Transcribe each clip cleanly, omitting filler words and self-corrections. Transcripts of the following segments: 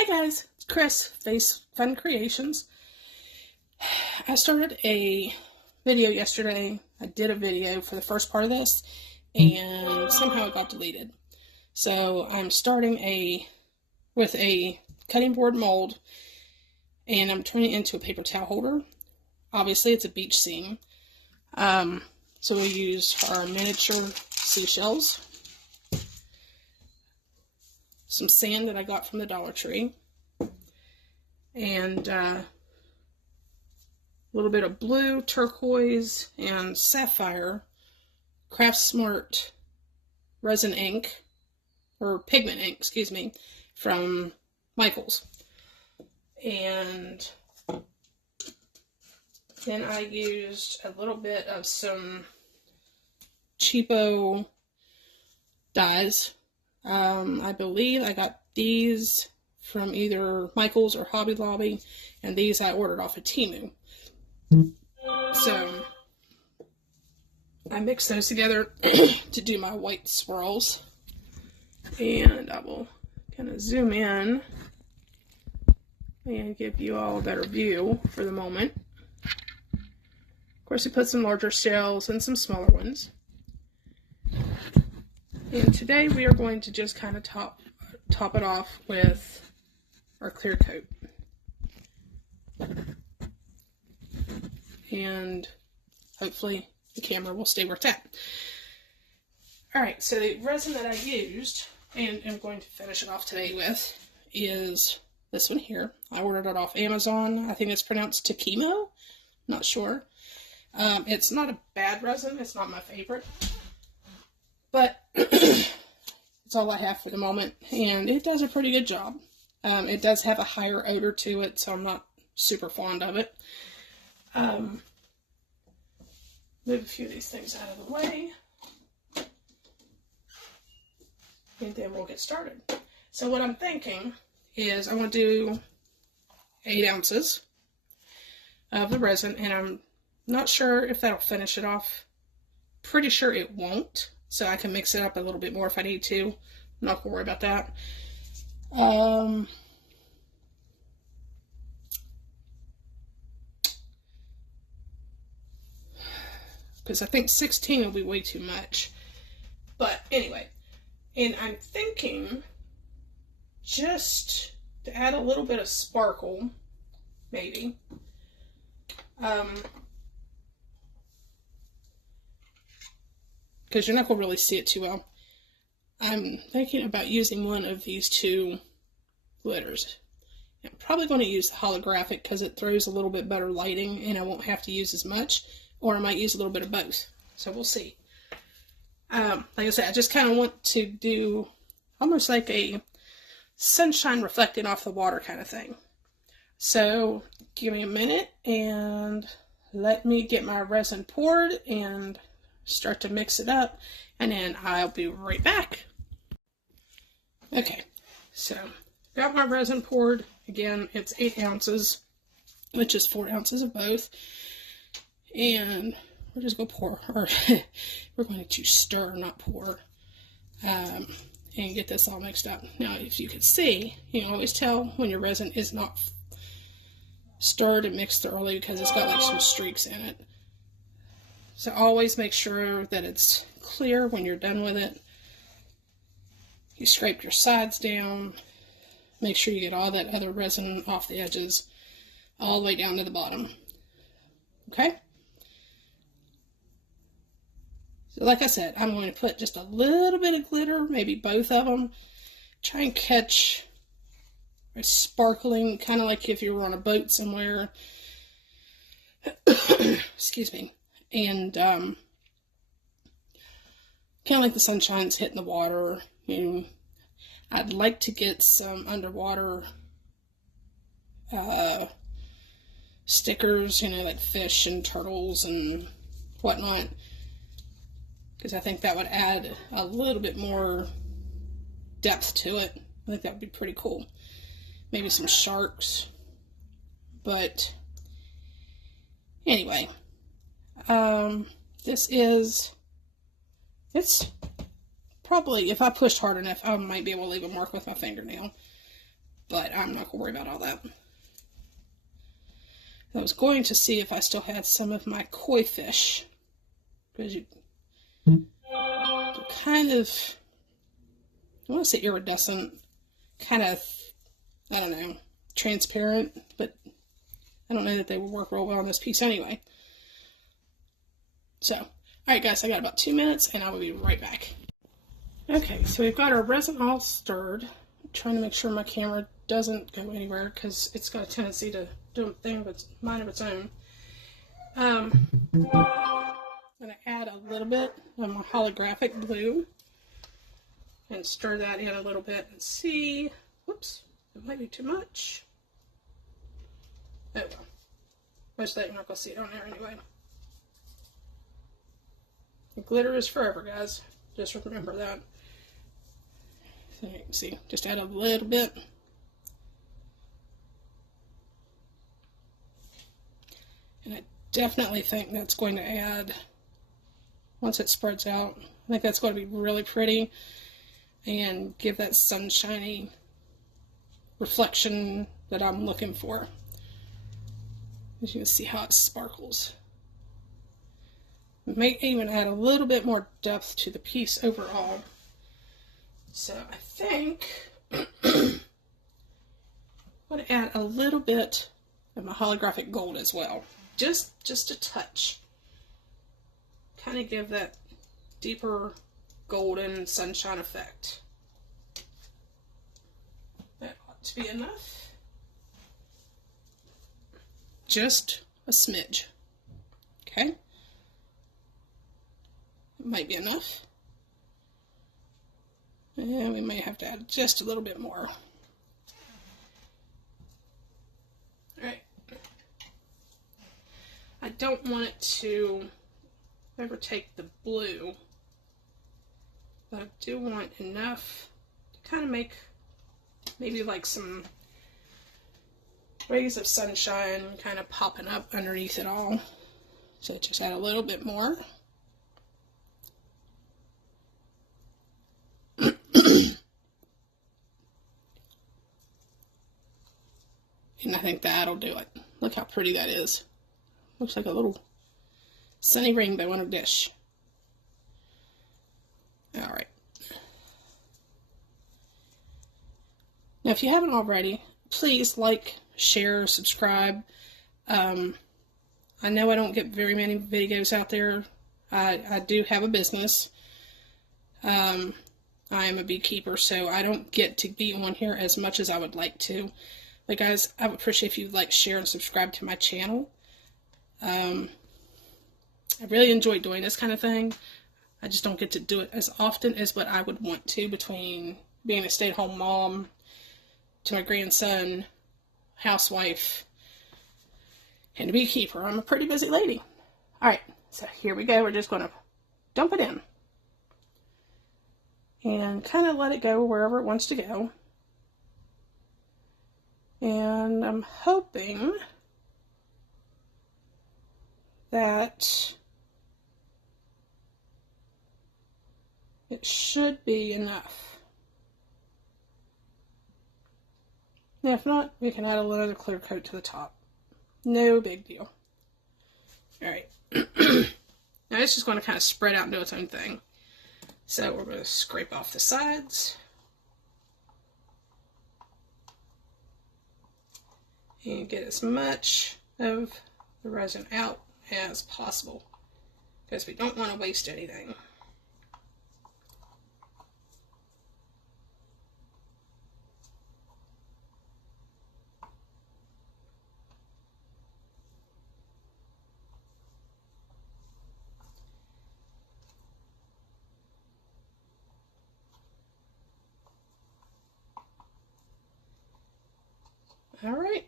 Hi guys, it's Chris, Face Fun Creations. I started a video yesterday. I did a video for the first part of this, and somehow it got deleted. So I'm starting with a cutting board mold, and I'm turning it into a paper towel holder. Obviously, it's a beach scene. So we'll use our miniature seashells, some sand that I got from the Dollar Tree, and a little bit of blue, turquoise, and sapphire Craft Smart resin ink, or pigment ink, excuse me, from Michaels. And then I used a little bit of some cheapo dyes. I believe I got these from either Michaels or Hobby Lobby, and these I ordered off of Temu. So I mixed those together to do my white swirls, and I will kind of zoom in and give you all a better view for the moment. Of course, we put some larger shells and some smaller ones. And today we are going to just kind of top it off with our clear coat. And hopefully the camera will stay where it's at. Alright, so the resin that I used, and I'm going to finish it off today with, is this one here. I ordered it off Amazon. I think it's pronounced Takimo. Not sure. It's not a bad resin. It's not my favorite. But it's all I have for the moment, and it does a pretty good job. It does have a higher odor to it, so I'm not super fond of it. Move a few of these things out of the way, and then we'll get started. So what I'm thinking is I want to do 8 ounces of the resin, and I'm not sure if that'll finish it off. Pretty sure it won't. So I can mix it up a little bit more if I need to. I'm not going to worry about that. Because I think 16 will be way too much. But anyway. And I'm thinking just to add a little bit of sparkle, maybe. Because you're not going to really see it too well. I'm thinking about using one of these two glitters. I'm probably going to use the holographic because it throws a little bit better lighting and I won't have to use as much. Or I might use a little bit of both. So we'll see. Like I said, I just kind of want to do almost like a sunshine reflecting off the water kind of thing. So give me a minute and let me get my resin poured and start to mix it up, and then I'll be right back. Okay, so got my resin poured. Again, it's 8 ounces, which is 4 ounces of both. And we're just going to pour, or we're going to stir, not pour, and get this all mixed up. Now, if you can see, you can always tell when your resin is not stirred and mixed thoroughly because it's got like some streaks in it. So always make sure that it's clear when you're done with it. You scrape your sides down. Make sure you get all that other resin off the edges all the way down to the bottom. Okay? So like I said, I'm going to put just a little bit of glitter, maybe both of them. Try and catch a sparkling, kind of like if you were on a boat somewhere. Excuse me. And kind of like the sunshine's hitting the water. I'd like to get some underwater stickers, like fish and turtles and whatnot, because I think that would add a little bit more depth to it. I think that would be pretty cool. Maybe some sharks. But anyway. It's probably, if I pushed hard enough, I might be able to leave a mark with my fingernail. but I'm not going to worry about all that. I was going to see if I still had some of my koi fish, because they're kind of, I want to say iridescent, kind of, I don't know, transparent, but I don't know that they would work real well on this piece anyway. So, alright guys, I got about 2 minutes and I will be right back. Okay, so we've got our resin all stirred. I'm trying to make sure my camera doesn't go anywhere because it's got a tendency to do a thing of its mind of its own. I'm going to add a little bit of my holographic blue and stir that in a little bit and see. Whoops, it might be too much. Oh well. Most of that you're not going to see it on there anyway. The glitter is forever, guys. Just remember that. So you can see, just add a little bit. And I definitely think that's going to add, once it spreads out, I think that's going to be really pretty and give that sunshiny reflection that I'm looking for. As you can see how it sparkles. It may even add a little bit more depth to the piece overall. So I think I'm going to add a little bit of my holographic gold as well. Just a touch. Kind of give that deeper golden sunshine effect. That ought to be enough. Just a smidge. Okay? It might be enough. And we may have to add just a little bit more. Alright. I don't want it to overtake the blue, but I do want enough to kind of make maybe like some rays of sunshine kind of popping up underneath it all. So just add a little bit more. And I think that'll do it. Look how pretty that is. Looks like a little sunny rainbow on a dish. Alright. Now if you haven't already, please like, share, subscribe. I know I don't get very many videos out there. I do have a business. I am a beekeeper, so I don't get to be on here as much as I would like to. But guys, I would appreciate if you like, share, and subscribe to my channel. I really enjoy doing this kind of thing. I just don't get to do it as often as what I would want to, between being a stay-at-home mom to my grandson, housewife, and a beekeeper. I'm a pretty busy lady. Alright, so here we go. We're just going to dump it in. And kind of let it go wherever it wants to go. And I'm hoping that it should be enough. And if not, we can add a little clear coat to the top. No big deal. Alright. Now it's just going to kind of spread out and do its own thing. So we're going to scrape off the sides. And get as much of the resin out as possible, because we don't want to waste anything. Alright,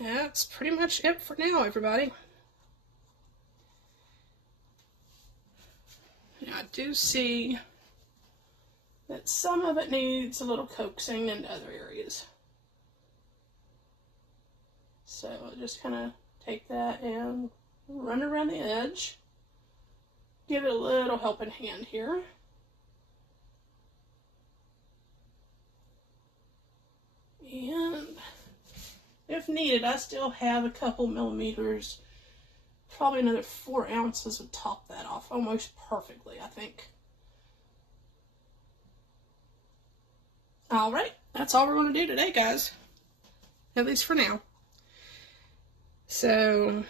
that's pretty much it for now, everybody. Now, I do see that some of it needs a little coaxing in other areas. So I'll just kind of take that and run around the edge. Give it a little helping hand here. And if needed. I still have a couple millimeters, probably another 4 ounces would top that off almost perfectly, I think. All right, that's all we're going to do today, guys, at least for now. So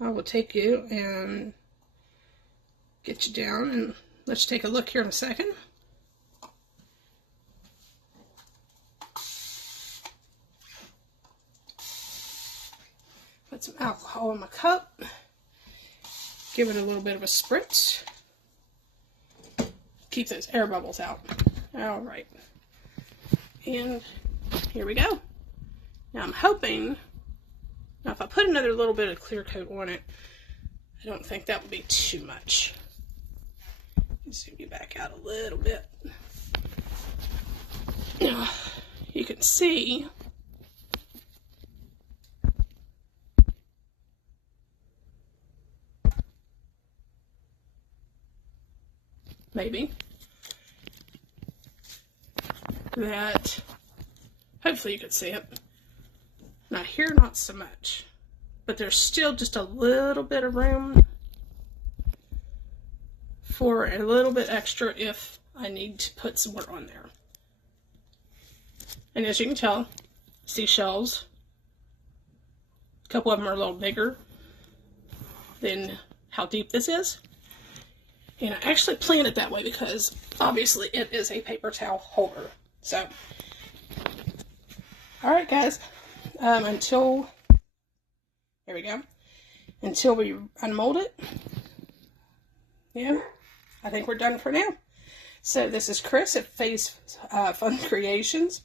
I will take you and get you down, and let's take a look here in a second. Put some alcohol in my cup. Give it a little bit of a spritz. Keep those air bubbles out. All right. And here we go. Now I'm hoping, now if I put another little bit of clear coat on it, I don't think that would be too much. Zoom you back out a little bit. Now, you can see maybe that, hopefully you can see it. Now here, not so much, but there's still just a little bit of room for a little bit extra if I need to put some more on there. And as you can tell, seashells, a couple of them are a little bigger than how deep this is. And I actually planned it that way because obviously it is a paper towel holder. So, alright guys, until, there we go, until we unmold it, yeah, I think we're done for now. So this is Chris at Phase Fun Creations,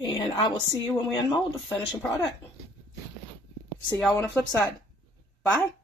and I will see you when we unmold the finishing product. See y'all on the flip side. Bye.